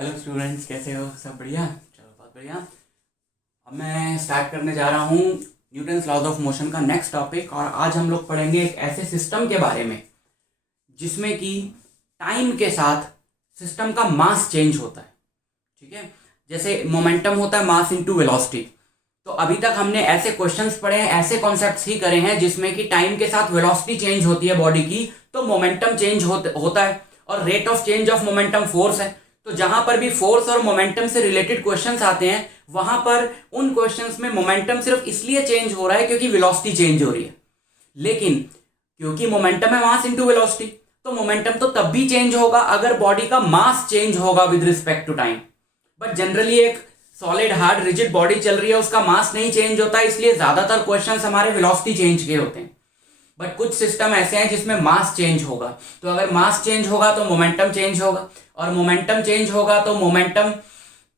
Hello students, कैसे हो? सब बढ़िया? चलो, बहुत बढ़िया। अब मैं स्टार्ट करने जा रहा हूँ न्यूटन्स लॉज ऑफ मोशन का नेक्स्ट टॉपिक। और आज हम लोग पढ़ेंगे एक ऐसे सिस्टम के बारे में जिसमें कि टाइम के साथ सिस्टम का मास चेंज होता है। ठीक है, जैसे मोमेंटम होता है मास इनटू वेलोसिटी। तो अभी तक हमने ऐसे क्वेश्चंस पढ़े हैं, ऐसे कॉन्सेप्ट्स ही करे हैं जिसमें कि टाइम के साथ वेलोसिटी चेंज होती है बॉडी की, तो मोमेंटम चेंज होता है। और rate of change of momentum force है। तो जहां पर भी फोर्स और मोमेंटम से रिलेटेड क्वेश्चंस आते हैं, वहां पर उन क्वेश्चंस में मोमेंटम सिर्फ इसलिए चेंज हो रहा है क्योंकि वेलोसिटी चेंज हो रही है। लेकिन क्योंकि मोमेंटम है मास इनटू वेलोसिटी, तो मोमेंटम तो तब भी चेंज होगा अगर बॉडी का मास चेंज होगा with respect to time. But generally एक सॉलिड हार्ड रिजिड बॉडी चल रही है, उसका मास नहीं चेंज होता, इसलिए ज्यादातर क्वेश्चंस हमारे वेलोसिटी चेंज के होते हैं। बट कुछ सिस्टम ऐसे हैं जिसमें मास चेंज होगा। तो अगर मास चेंज होगा तो मोमेंटम चेंज होगा, और मोमेंटम चेंज होगा तो मोमेंटम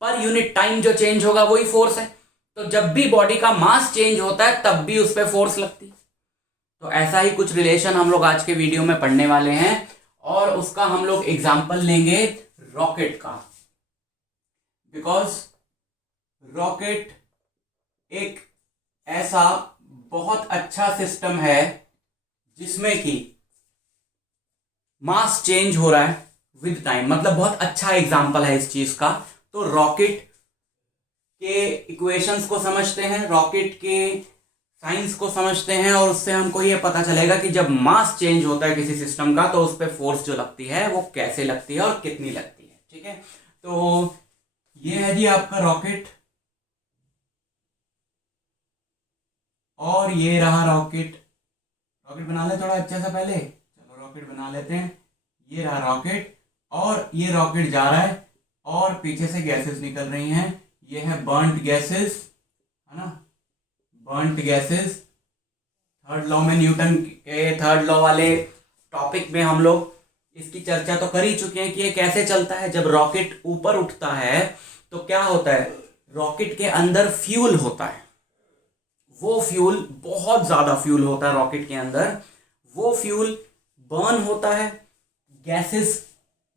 पर यूनिट टाइम जो चेंज होगा वही फोर्स है। तो जब भी बॉडी का मास चेंज होता है तब भी उस पर फोर्स लगती है। तो ऐसा ही कुछ रिलेशन हम लोग आज के वीडियो में पढ़ने वाले हैं, और उसका हम लोग एग्जाम्पल लेंगे रॉकेट का। बिकॉज रॉकेट एक ऐसा बहुत अच्छा सिस्टम है जिसमें कि मास चेंज हो रहा है विद टाइम। मतलब बहुत अच्छा एग्जांपल है इस चीज का। तो रॉकेट के इक्वेशंस को समझते हैं, रॉकेट के साइंस को समझते हैं, और उससे हमको ये पता चलेगा कि जब मास चेंज होता है किसी सिस्टम का तो उस पर फोर्स जो लगती है वो कैसे लगती है और कितनी लगती है। ठीक है, तो ये है जी आपका रॉकेट, और ये रहा रॉकेट। रॉकेट बना ले थोड़ा अच्छे से पहले, चलो रॉकेट बना लेते हैं। ये रहा रॉकेट, और ये रॉकेट जा रहा है और पीछे से गैसेस निकल रही हैं। ये है बर्न्ट गैसेस, है ना, बर्न्ट गैसेस। थर्ड लॉ में, न्यूटन के थर्ड लॉ वाले टॉपिक में हम लोग इसकी चर्चा तो कर ही चुके हैं कि ये कैसे चलता है। जब रॉकेट ऊपर उठता है तो क्या होता है, रॉकेट के अंदर फ्यूल होता है। वो फ्यूल, बहुत ज्यादा फ्यूल होता है रॉकेट के अंदर। वो फ्यूल बर्न होता है, गैसेस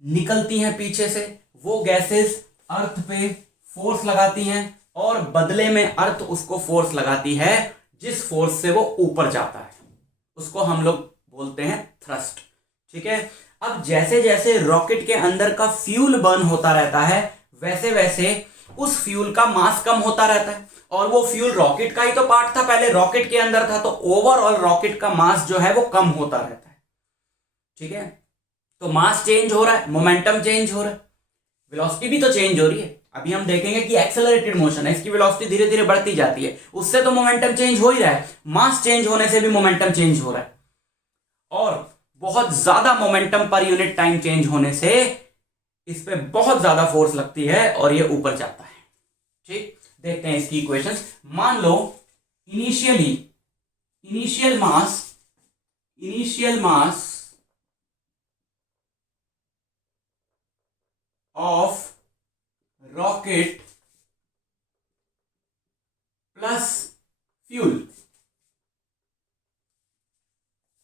निकलती हैं पीछे से। वो गैसेस अर्थ पे फोर्स लगाती हैं, और बदले में अर्थ उसको फोर्स लगाती है। जिस फोर्स से वो ऊपर जाता है उसको हम लोग बोलते हैं थ्रस्ट। ठीक है, अब जैसे जैसे रॉकेट के अंदर का फ्यूल बर्न होता रहता है, वैसे वैसे उस फ्यूल का मास कम होता रहता है। और वो फ्यूल रॉकेट का ही तो पार्ट था, पहले रॉकेट के अंदर था, तो ओवरऑल रॉकेट का मास जो है वो कम होता रहता है। ठीक है, तो मास चेंज हो रहा है, मोमेंटम चेंज हो रहा है, वेलोसिटी भी तो चेंज हो रही है। अभी हम देखेंगे कि एक्सेलरेटेड मोशन है, इसकी वेलोसिटी धीरे धीरे बढ़ती जाती है, उससे तो मोमेंटम चेंज हो ही रहा है। मास चेंज होने से भी मोमेंटम चेंज हो रहा है, और बहुत ज्यादा momentum per unit time change होने से इस पे बहुत ज्यादा फोर्स लगती है और ये ऊपर जाता है। ठीक, देखते हैं इसकी इक्वेशंस। मान लो initial mass of rocket plus fuel,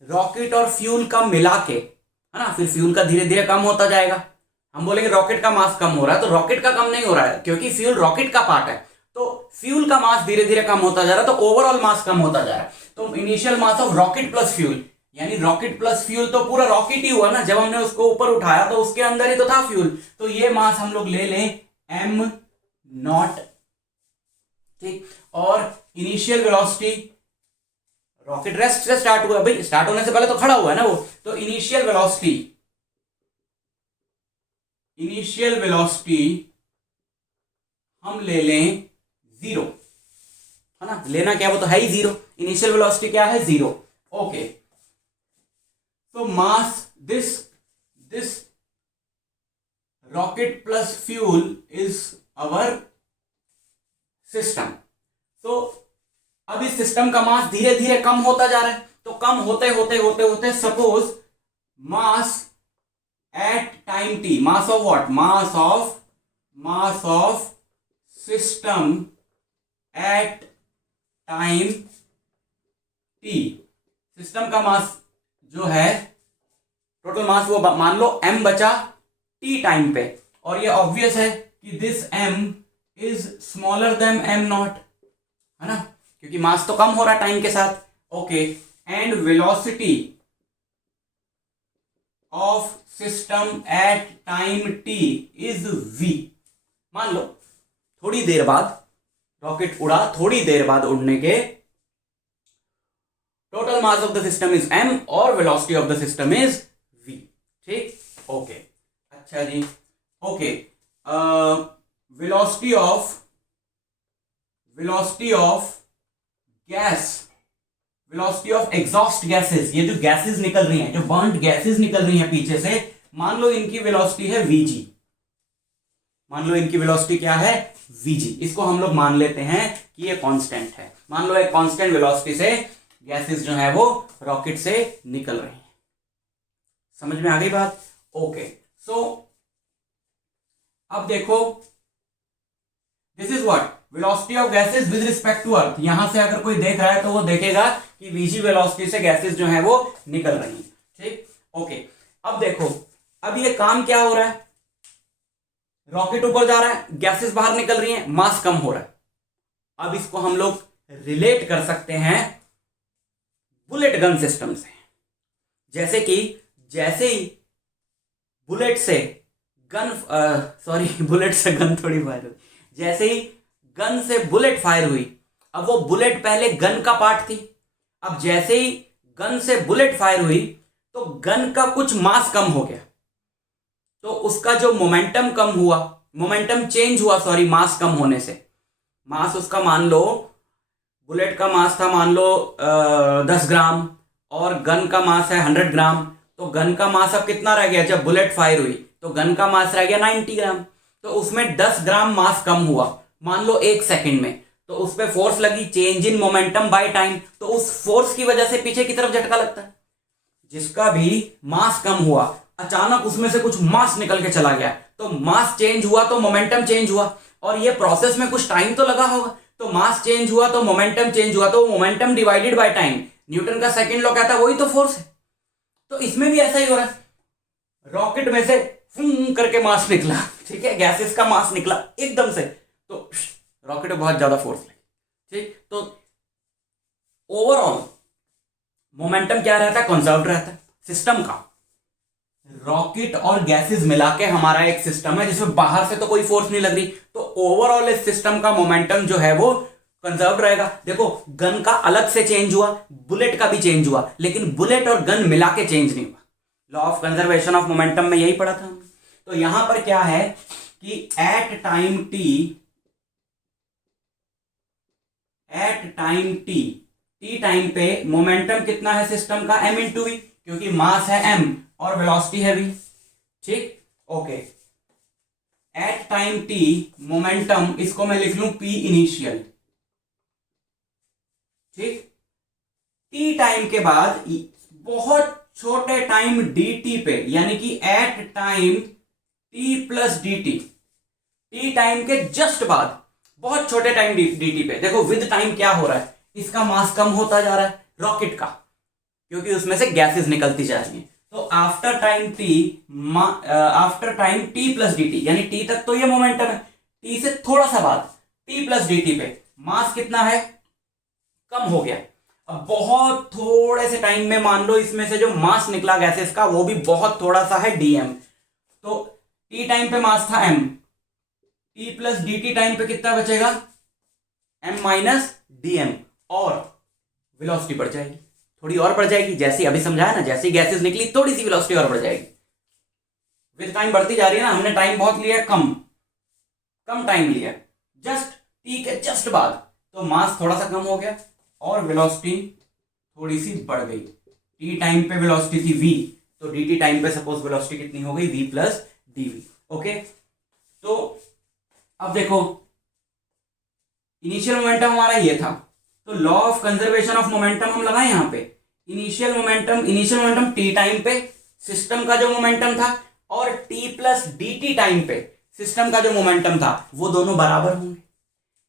rocket और फ्यूल का मिला के, है ना, फिर फ्यूल का धीरे धीरे कम होता जाएगा। हम बोलेंगे रॉकेट का मास कम हो रहा है, तो रॉकेट का कम नहीं हो रहा है क्योंकि फ्यूल रॉकेट का पार्ट है। तो फ्यूल का मास धीरे धीरे कम होता जा रहा है, तो ओवरऑल मास कम होता जा रहा है। तो initial mass of rocket plus fuel, यानी रॉकेट प्लस फ्यूल तो पूरा रॉकेट ही हुआ ना। जब हमने उसको ऊपर उठाया तो उसके अंदर ही तो था फ्यूल, तो ये मास हम लोग ले लें एम नॉट। ठीक, और इनिशियल वेलोसिटी, रॉकेट रेस्ट से स्टार्ट हुआ भाई, स्टार्ट होने से पहले तो खड़ा हुआ है ना वो, तो इनिशियल वेलोसिटी हम ले लें 0, है ना। लेना क्या, वो तो है ही 0। इनिशियल वेलोसिटी क्या है, 0। ओके, तो mass this rocket plus fuel is our system. तो अब इस सिस्टम का मास धीरे धीरे कम होता जा रहा है, तो कम होते होते होते होते suppose mass at time t, mass of what, mass of system eight time t, system का मास जो है टोटल मास वो मान लो m बचा t टाइम पे, और ये ऑब्वियस है कि this m is smaller than m not, है ना, क्योंकि मास तो कम हो रहा है टाइम के साथ। Okay, and velocity of system eight time t is v। मान लो थोड़ी देर बाद रॉकेट उड़ा, थोड़ी देर बाद उड़ने के total mass of the system is m और velocity of the system is v। ठीक, ओके, अच्छा जी, okay, velocity of gas, velocity of exhaust gases, ये जो गैसेस निकल रही हैं, जो बर्न्ड गैसेस निकल रही हैं पीछे से, मान लो इनकी वेलोसिटी है vg, मान लो इनकी वेलोसिटी क्या है vg, इसको हम लोग मान लेते हैं कि ये कांस्टेंट है। मान लो एक कांस्टेंट वेलोसिटी से गैसेस जो है वो रॉकेट से निकल रही हैं। समझ में आ गई बात? ओके, सो अब देखो, this is what velocity of gases with respect to earth. यहां से अगर कोई देख रहा है तो वो देखेगा कि vg वेलोसिटी से गैसेस जो है वो निकल रही हैं। ठीक, ओके, अब देखो, अब ये काम क्या हो रहा है, रॉकेट ऊपर जा रहा है, गैसेस बाहर निकल रही हैं, मास कम हो रहा है। अब इसको हम लोग रिलेट कर सकते हैं बुलेट गन सिस्टम से। जैसे ही बुलेट से गन, बुलेट से गन थोड़ी फायर हुई, जैसे ही गन से बुलेट फायर हुई, अब वो बुलेट पहले गन का पार्ट थी, अब जैसे ही गन से बुलेट फायर हुई तो गन का कुछ मास कम हो गया, तो उसका जो मोमेंटम कम हुआ, मोमेंटम चेंज हुआ, मास कम होने से। मास उसका मान लो, बुलेट का मास था मान लो 10 ग्राम और गन का मास है 100 ग्राम, तो गन का मास अब कितना रह गया, जब बुलेट फायर हुई तो गन का मास रह गया 90 ग्राम, तो उसमें 10 ग्राम मास कम हुआ, मान लो 1 सेकंड में, तो उस पर फोर्स लगी, change in momentum by time, तो उस फोर्स की वजह से पीछे की तरफ झटका लगता है। जिसका भी मास कम हुआ, अचानक उसमें से कुछ मास निकल के चला गया, तो मास चेंज हुआ तो मोमेंटम चेंज हुआ, और ये प्रोसेस में कुछ टाइम तो लगा होगा, तो मास चेंज हुआ तो मोमेंटम चेंज हुआ, तो momentum divided by time, Newton का सेकंड लॉ कहता है वही तो फोर्स है। तो इसमें भी ऐसा ही हो रहा है, रॉकेट में से फूं करके मास निकला, ठीक है, गैसेस का मास निकला एकदम से, तो रॉकेट में बहुत ज्यादा फोर्स लगी। ठीक, तो ओवरऑल मोमेंटम क्या रहता है, कंजर्व्ड रहता है सिस्टम का। रॉकेट और गैसेस मिला के हमारा एक सिस्टम है जिसमें बाहर से तो कोई फोर्स नहीं लग रही, तो ओवरऑल इस सिस्टम का मोमेंटम जो है वो कंजर्व रहेगा। देखो, गन का अलग से चेंज हुआ, बुलेट का भी चेंज हुआ, लेकिन बुलेट और गन मिला के चेंज नहीं हुआ। Law of conservation of momentum में यही पढ़ा था हमने। तो यहां पर क्या है कि एट टाइम टी टाइम पे मोमेंटम कितना है सिस्टम का, m इंटू वी, क्योंकि मास है m और वेलोसिटी है v। ठीक, okay, at time t momentum, इसको मैं लिख लूं p इनिशियल। ठीक, t टाइम के बाद बहुत छोटे टाइम dt पे, यानी कि at time t plus dt, t time के जस्ट बाद बहुत छोटे टाइम dt पे, देखो विद टाइम क्या हो रहा है, इसका मास कम होता जा रहा है रॉकेट का, क्योंकि उसमें से गैसेस निकलती जा रही हैं। तो after time t plus dt, यानी t तक तो ये मोमेंटम है, t से थोड़ा सा बाद t प्लस dt पे मास कितना है, कम हो गया। अब बहुत थोड़े से टाइम में मान लो इसमें से जो मास निकला गैसेस का वो भी बहुत थोड़ा सा है dm, तो t टाइम पे मास था m, t plus dt time पे कितना बचेगा, m माइनस dm, और वेलोसिटी बढ़ जाएगी, थोड़ी और बढ़ जाएगी, जैसे अभी समझाया ना, जैसे गैसेस निकली थोड़ी सी वेलोसिटी और बढ़ जाएगी, विद टाइम बढ़ती जा रही है ना। हमने टाइम बहुत लिया, कम टाइम लिया, जस्ट टी के जस्ट बाद, तो मास थोड़ा सा कम हो गया और वेलोसिटी थोड़ी सी बढ़ गई। टी टाइम पे वेलोसिटी थी v, तो dt टाइम पे सपोज वेलोसिटी कितनी हो गई, v प्लस dv। ओके, तो अब देखो इनिशियल मोमेंटम हमारा ये था, तो law of conservation of momentum हम लगाए यहां पे। इनिशियल मोमेंटम टी टाइम पे सिस्टम का जो मोमेंटम था, और टी प्लस dt टाइम पे सिस्टम का जो मोमेंटम था, वो दोनों बराबर होंगे।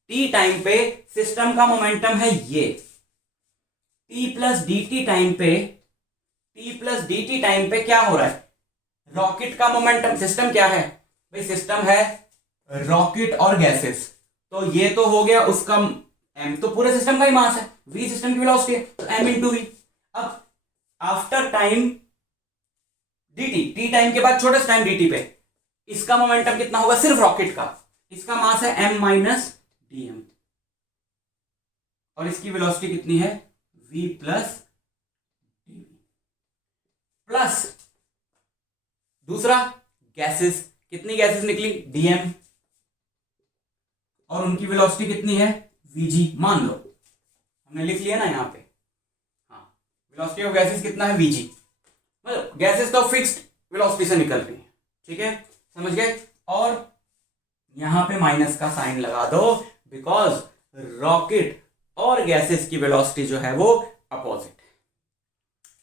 टी टाइम पे सिस्टम का मोमेंटम है ये, टी प्लस dt टाइम पे क्या हो रहा है, रॉकेट का मोमेंटम, सिस्टम क्या है, भाई सिस्टम है रॉकेट और गैसेस, तो ये तो हो गया उसका m, तो पूरे सिस्टम का ही मास है, v सिस्टम की वेलोसिटी है, तो m इंटू वी। अब after time dt, t time के बाद छोटे टाइम dt पे इसका मोमेंटम कितना होगा सिर्फ रॉकेट का, इसका मास है m माइनस डी एम, और इसकी वेलोसिटी कितनी है v प्लस प्लस दूसरा गैसेस, कितनी गैसेस निकली dm, और उनकी वेलोसिटी कितनी है vg, मान लो हमने लिख लिया ना यहाँ पे, हाँ वेलोसिटी ऑफ गैसेस कितना है vg, मतलब गैसेस तो फिक्स्ड वेलोसिटी से निकल रही है, ठीक है समझ गए। और यहां पे माइनस का साइन लगा दो, बिकॉज रॉकेट और गैसेस की वेलोसिटी जो है वो अपोजिट।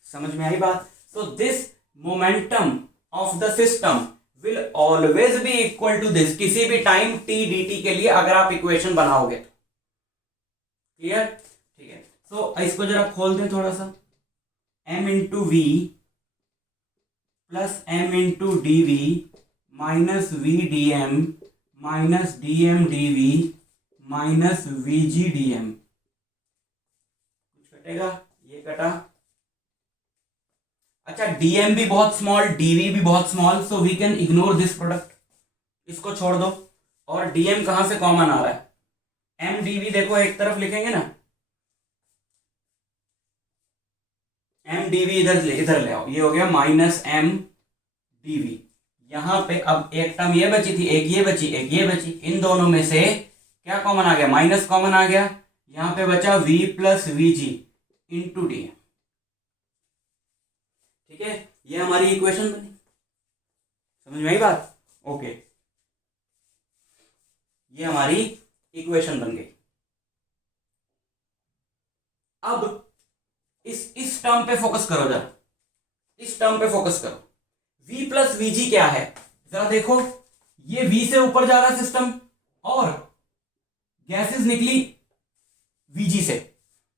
समझ में आई बात? So this momentum of the system will always be equal to this, किसी भी टाइम टी डी टी के लिए अगर आप इक्वेशन बनाओगे तो। क्लियर? ठीक है, सो इसको जरा खोल दें थोड़ा सा, m into V plus m into D V minus V D M minus D M D V minus V G D M, कुछ कटेगा, ये कटा। अच्छा dm भी बहुत स्मॉल, dv भी बहुत small, so we can ignore this product, इसको छोड़ दो। और dm कहां से कॉमन आ रहा है, m dv देखो एक तरफ लिखेंगे ना, m dv इधर ले आओ, ये हो गया माइनस m dv। यहां पे अब एक टर्म ये बची थी, एक ये बची, एक ये बची, इन दोनों में से क्या कॉमन आ गया, माइनस कॉमन आ गया, यहां पे बचा v plus V G into D M. ठीक है, ये हमारी इक्वेशन बनी, समझ में आई बात? ओके, ये हमारी इक्वेशन बन गई। अब इस टर्म पे फोकस करो जरा, इस टर्म पे फोकस करो, v प्लस वीजी क्या है जरा देखो, ये v से ऊपर जा रहा सिस्टम और गैसेस निकली vg से,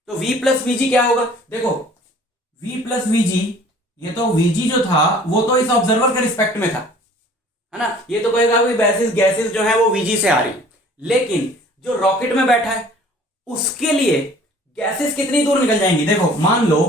तो v प्लस वीजी क्या होगा, देखो v प्लस वीजी, ये तो vg जो था वो तो इस ऑब्जर्वर के रिस्पेक्ट में था, है ना, ये तो कहेगा कि गैसेस जो है वो vg से आ रही, लेकिन जो रॉकेट में बैठा है उसके लिए गैसेस कितनी दूर निकल जाएंगी, देखो मान लो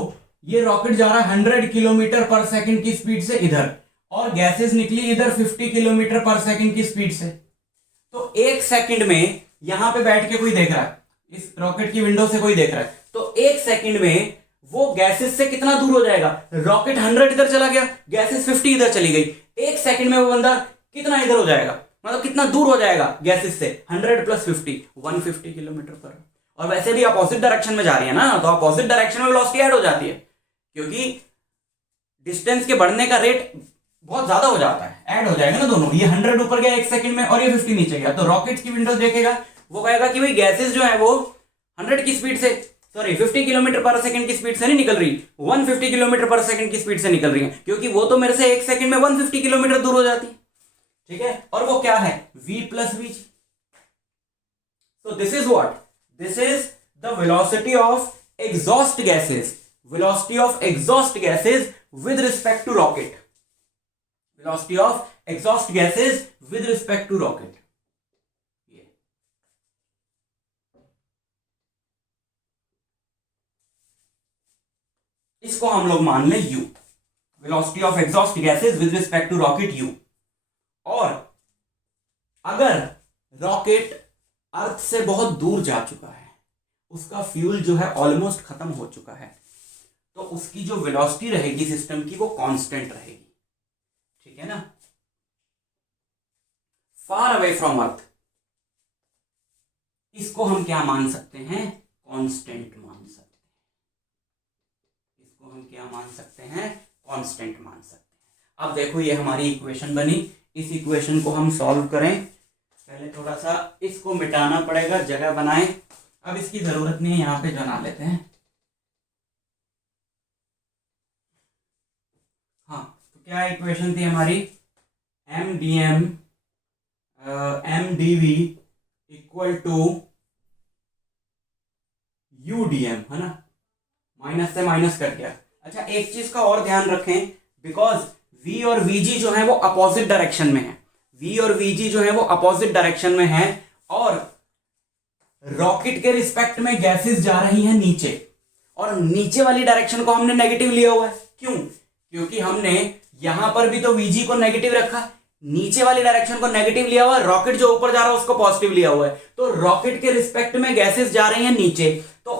ये रॉकेट जा रहा है 100 किलोमीटर पर सेकंड की स्पीड से इधर, और गैसेस निकली इधर 50 किलोमीटर पर सेकंड की स्पीड से, तो एक सेकंड में यहां पे बैठ के कोई देख रहा है, इस रॉकेट की विंडो से कोई देख रहा है, तो एक सेकंड में वो गैसेस से कितना दूर हो जाएगा, रॉकेट 100 इधर चला गया, गैसेस 50 इधर चली गई, एक सेकंड में वो बंदा कितना इधर हो जाएगा, मतलब कितना दूर हो जाएगा गैसेस से, 100 प्लस 50 150 किलोमीटर पर। और वैसे भी अपोजिट डायरेक्शन में जा रही है ना, तो अपोजिट डायरेक्शन में वेलोसिटी ऐड हो जाती है, क्योंकि डिस्टेंस के बढ़ने का रेट बहुत ज्यादा हो जाता है, ऐड हो जाएगा ना दोनों, ये 100 ऊपर गया एक सेकंड में और ये 50 नीचे गया, तो रॉकेट की विंडोज देखेगा, वो कहेगा कि भाई गैसेस जो है वो 100 की स्पीड से, सॉरी 50 किलोमीटर पर सेकंड की स्पीड से नहीं निकल रही, 150 किलोमीटर पर सेकंड की स्पीड से निकल रही है, क्योंकि वो तो मेरे से एक सेकंड में 150 किलोमीटर दूर हो जाती है। ठीक है, और वो क्या है, v plus V. So this is what, this is the velocity of exhaust gases, velocity of exhaust gases with respect to rocket, velocity of exhaust gases with respect to rocket। इसको हम लोग मान ले u, velocity of exhaust gases with respect to rocket u। और अगर rocket अर्थ से बहुत दूर जा चुका है, उसका फ्यूल जो है ऑलमोस्ट खत्म हो चुका है, तो उसकी जो वेलोसिटी रहेगी सिस्टम की वो कांस्टेंट रहेगी, ठीक है ना। फार अवे फ्रॉम अर्थ, इसको हम क्या मान सकते हैं, कांस्टेंट मान सकते हैं, इसको हम क्या मान सकते हैं, कांस्टेंट मान सकते हैं। अब देखो ये हमारी इक्वेशन बनी, इस इक्वेशन को हम सॉल्व करें, पहले थोड़ा सा इसको मिटाना पड़ेगा, जगह बनाएं, अब इसकी जरूरत नहीं है, यहां पे बना लेते हैं। हाँ, तो क्या इक्वेशन थी हमारी, M D V equal to U D M, है ना, माइनस से माइनस कट गया। अच्छा एक चीज का और ध्यान रखें, बिकॉज v और vg जो है वो अपोजिट डायरेक्शन में है, v और vg जो है वो अपोजिट डायरेक्शन में है और रॉकेट के रिस्पेक्ट में गैसेस जा रही हैं नीचे, और नीचे वाली डायरेक्शन को हमने नेगेटिव लिया हुआ है। क्यों? क्योंकि हमने यहां पर भी तो vg को नेगेटिव रखा, नीचे वाली डायरेक्शन को नेगेटिव लिया हुआ है, रॉकेट जो ऊपर जा रहा है उसको पॉजिटिव लिया हुआ है। तो रॉकेट के रिस्पेक्ट में गैसेस जा रही हैं नीचे, तो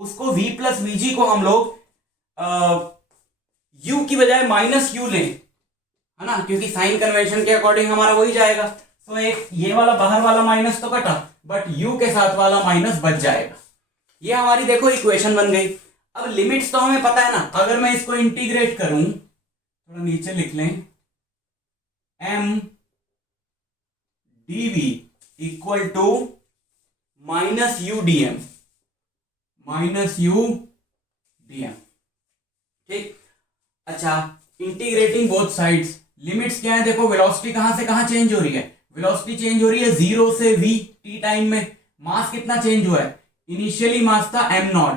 उसको v प्लस vg को हम लोग u की बजाय माइनस u लें, है ना, क्योंकि साइन कन्वेंशन के अकॉर्डिंग हमारा वही जाएगा। तो एक ये वाला बाहर वाला माइनस तो कटा, बट u के साथ वाला माइनस बच जाएगा। ये हमारी देखो इक्वेशन बन गई। अब लिमिट्स तो हमें पता है ना, अगर मैं इसको इंटीग्रेट करूं, थोड़ा नीचे लिख लें, m dv equal to minus u dm, ठीक। अच्छा, इंटीग्रेटिंग बोथ साइड्स, लिमिट्स क्या है? देखो वेलोसिटी कहां से कहां चेंज हो रही है, वेलोसिटी चेंज हो रही है 0 से v t टाइम में। मास कितना चेंज हुआ है? इनिशियली मास था m0,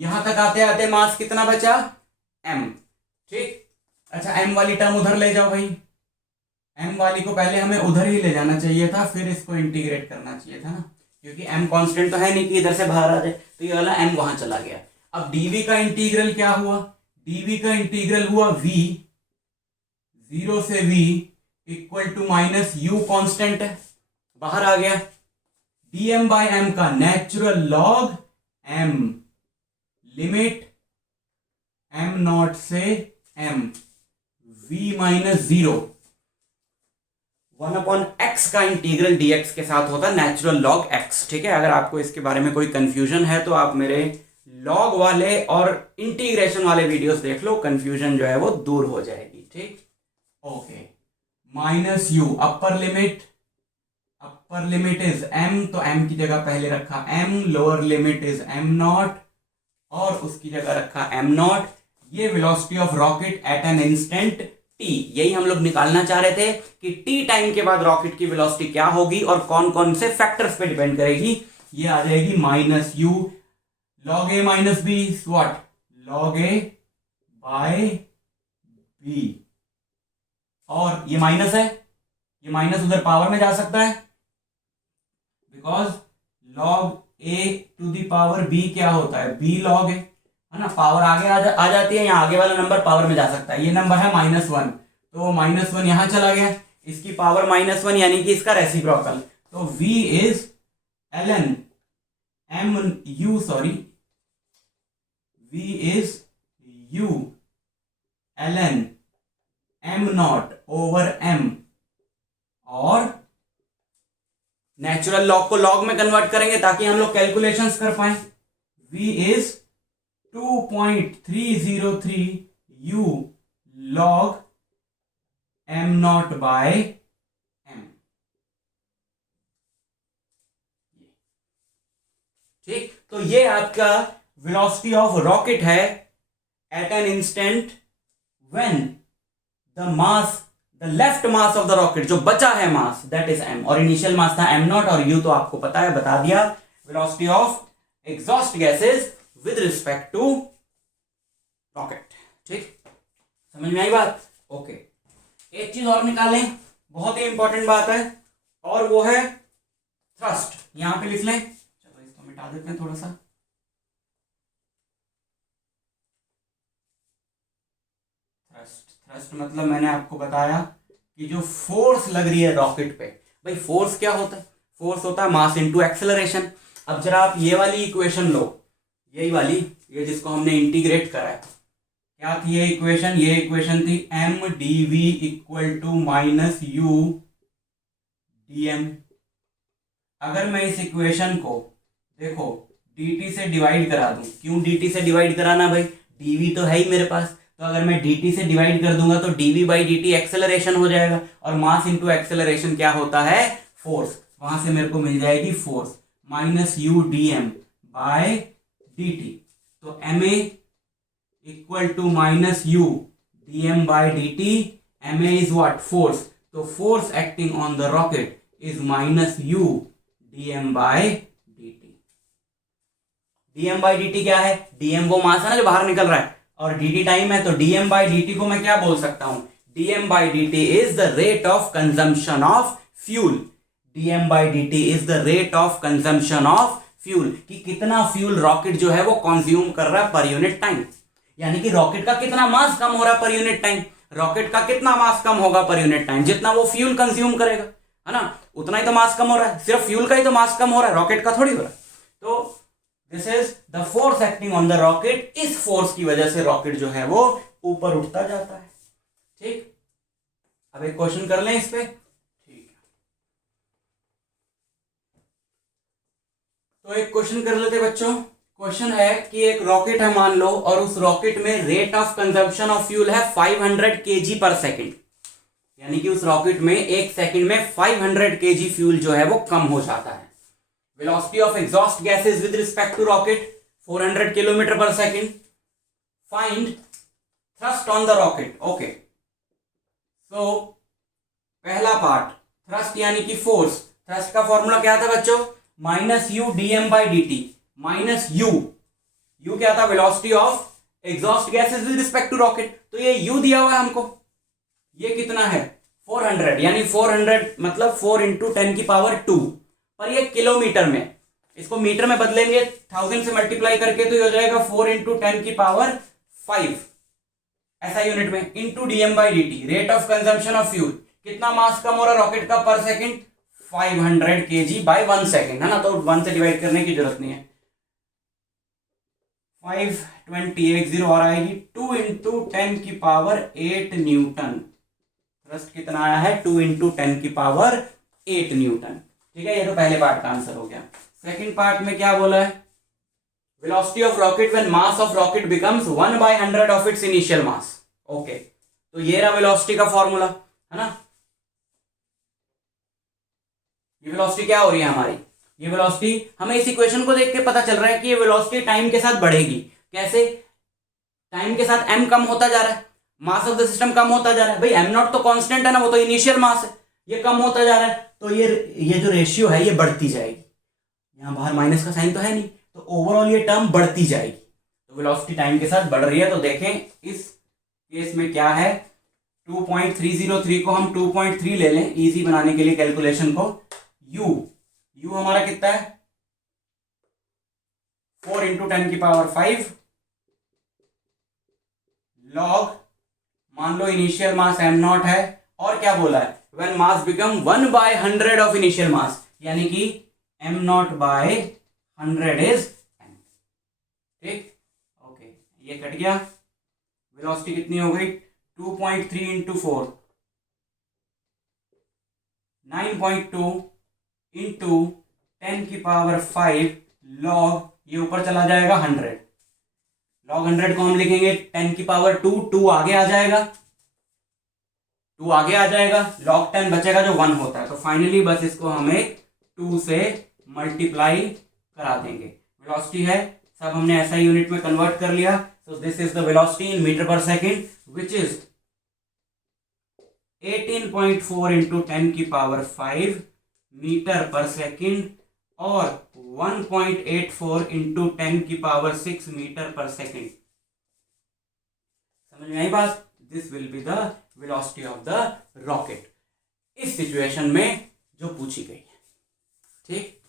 यहां तक आते आते मास कितना बचा? m, ठीक। अच्छा, m वाली टर्म उधर ले जाओ भाई, m वाली को पहले हमें उधर ही ले जाना चाहिए था, फिर इसको इंटीग्रेट करना चाहिए था ना, क्योंकि m कांस्टेंट तो है नहीं कि इधर से बाहर आ जाए, तो ये वाला m वहां चला गया। अब dv का इंटीग्रल क्या हुआ? dv का इंटीग्रल हुआ v, 0 से v equal to minus u constant है, बाहर आ गया। dm बाय m का natural log m, limit m0 से m, v माइनस 0, 1/x का इंटीग्रल dx के साथ होता है नेचुरल लॉग x, ठीक है। अगर आपको इसके बारे में कोई कंफ्यूजन है तो आप मेरे लॉग वाले और इंटीग्रेशन वाले वीडियोस देख लो, कंफ्यूजन जो है वो दूर हो जाएगी, ठीक। Okay, minus u, upper limit is m, तो m की जगह पहले रखा m, lower limit is m0 और उसकी जगह रखा m0। ये velocity of rocket at an instant t, यही हम लोग निकालना चाह रहे थे कि t टाइम के बाद रॉकेट की वेलोसिटी क्या होगी और कौन कौन से फैक्टर्स पे डिपेंड करेगी। ये आ जाएगी minus u log a minus b, what, log a by b, और ये माइनस है, ये माइनस उधर पावर में जा सकता है, because log a to the power b क्या होता है? b log a, है ना, पावर आगे आ जाती है, यहाँ आगे वाला नंबर पावर में जा सकता है। ये नंबर है -1, तो -1 यहां चला गया, इसकी पावर -1 यानी कि इसका रेसिप्रोकल, तो v is ln mu, sorry, v is u ln m0 over m, और नेचुरल लॉग को लॉग में कन्वर्ट करेंगे ताकि हम लोग कैलकुलेशंस कर पाए। v is 2.303 u log m0 by m, ठीक। तो ये आपका वेलोसिटी ऑफ रॉकेट है at an instant when the left mass of the rocket, जो बचा है मास, दैट इज m, और इनिशियल मास था m0 और u तो आपको पता है, बता दिया। Velocity of exhaust gases with respect to rocket, ठीक। समझ में आई बात? ओके, एक चीज और निकालें, बहुत ही इंपॉर्टेंट बात है, और वो है थ्रस्ट। यहां पे लिख लें, चलो इसको मिटा देते हैं थोड़ा सा। थ्रस्ट मतलब मैंने आपको बताया कि जो फोर्स लग रही है रॉकेट पे, भाई फोर्स क्या होता है? फोर्स होता है मास इनटू एक्सेलरेशन। अब जरा आप ये वाली इक्वेशन लो, यही वाली, ये जिसको हमने इंटीग्रेट करा है, क्या थी ये इक्वेशन? ये इक्वेशन थी m dv equal to minus u dm। अगर मैं इस इक्वेशन को देखो dt से डिवाइड करा दूं, क्यों dt से डिवाइड कराना भाई? dv तो है ही मेरे पास, तो अगर मैं dt से डिवाइड कर दूंगा तो dv बाई dt एक्सेलरेशन हो जाएगा, और मास इनटू एक्सेलरेशन क्या होता है? फोर्स। वहां से मेरे को मिल जाएगी force minus u dm by dt, तो ma equal to minus u dm by dt, ma is what? Force, तो force acting on the rocket is minus u dm by dt। dm by dt क्या है? dm वो मास है ना जो बाहर निकल रहा है, और dt टाइम है, तो dm बाय dt को मैं क्या बोल सकता हूं? dm by dt is the rate of consumption of fuel. dm by dt is the rate of consumption of fuel, कि कितना फ्यूल रॉकेट जो है वो कंज्यूम कर रहा है पर यूनिट टाइम, यानी कि रॉकेट का कितना मास कम हो रहा है पर यूनिट टाइम। रॉकेट का कितना मास कम होगा पर यूनिट टाइम, जितना वो फ्यूल कंज्यूम करेगा, है ना, उतना ही तो मास कम हो रहा है। सिर्फ फ्यूल का ही तो मास कम हो रहा है, रॉकेट का थोड़ी हो रहा है। तो this is the force acting on the rocket. इस फोर्स की वजह से रॉकेट जो है वो ऊपर उठता जाता है। ठीक, अब एक क्वेश्चन कर लें इस पे। ठीक है, तो एक क्वेश्चन कर लेते बच्चों। क्वेश्चन है कि एक रॉकेट है मान लो, और उस रॉकेट में rate of consumption of fuel है 500 kg पर सेकेंड, यानी कि उस रॉकेट में एक सेकंड में 500 kg फ्यूल जो है वो कम हो जाता है। Velocity of exhaust gases with respect to rocket 400 kilometre पर second. Find thrust on the rocket. Okay, तो पहला पार्ट थ्रस्ट यानी कि फोर्स। थ्रस्ट का फॉर्मूला क्या था बच्चों? Minus U dm by dt। Minus U क्या था? Velocity of exhaust gases with respect to rocket. तो ये यू दिया हुआ है हमको, ये कितना है 400, यानी 400 मतलब 4 × 10⁻², पर ये किलोमीटर में, इसको मीटर में बदलेंगे 1000 से मल्टीप्लाई करके तो ये हो जाएगा 4 × 10⁵ ऐसा यूनिट में, into dm by dt, rate of consumption of fuel. कितना मास कम हो रहा है रॉकेट का पर सेकंड? 500 kg by 1 सेकेंड, है ना, तो 1 से डिवाइड करने की जरूरत नहीं है। 520 और आएगी 2 × 10⁸ न्यूटन। थ्रस्ट कितना आया है? 2 × 10⁸ न्यूटन। ठीक है, ये तो पहले पार्ट का आंसर हो गया। सेकंड पार्ट में क्या बोला है? Velocity of rocket when mass of rocket becomes 1/100 of its initial mass. Okay, तो ये रहा वेलोसिटी का फॉर्मूला, है ना। ये वेलोसिटी क्या हो रही है हमारी? ये वेलोसिटी हमें इस इक्वेशन को देख के पता चल रहा है कि ये वेलोसिटी टाइम के साथ बढ़ेगी। कैसे? टाइम के साथ m कम होता जा रहा है, मास ऑफ द सिस्टम कम होता जा रहा है। भाई m0 तो कांस्टेंट है ना, वो तो इनिशियल मास है, ये कम होता जा रहा है, तो ये जो रेशियो है ये बढ़ती जाएगी। यहां बाहर माइनस का साइन तो है नहीं, तो ओवरऑल ये टर्म बढ़ती जाएगी। तो वेलोसिटी टाइम के साथ बढ़ रही है। तो देखें इस केस में क्या है, 2.303 को हम 2.3 ले लें इजी बनाने के लिए कैलकुलेशन को। यू हमारा कितना है? 4 × 10⁵ लॉग, मान लो इनिशियल मास m0 है, और क्या बोला है? When mass become 1/100 of initial mass, यानी कि m0/100 इज m। ठीक, ओके, ये कट गया। वेलोसिटी कितनी हो गई? 2.3 × 4 9.2 × 10⁵ लॉग, ये ऊपर चला जाएगा 100। लॉग 100 को हम लिखेंगे 10⁵2, 2 आगे आ जाएगा, 2 आगे आ जाएगा, लॉग 10 बचेगा जो 1 होता है। तो फाइनली बस इसको हमें 2 से मल्टीप्लाई करा देंगे। वेलोसिटी है, सब हमने ऐसा यूनिट में कन्वर्ट कर लिया। So this is the velocity in metre per second which is 18.4 × 10⁵ metre per second और 1.84 × 10⁶ मीटर पर सेकेंड। समझ में आई बात? This will be the velocity of the rocket इस सिचुएशन में जो पूछी गई है। ठीक,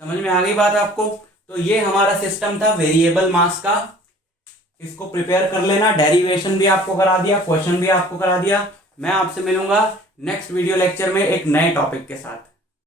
समझ में आ गई बात आपको? तो ये हमारा सिस्टम था वेरिएबल मास का। इसको प्रिपेयर कर लेना, डेरिवेशन भी आपको करा दिया, क्वेश्चन भी आपको करा दिया। मैं आपसे मिलूंगा नेक्स्ट वीडियो लेक्चर में एक नए टॉपिक के साथ।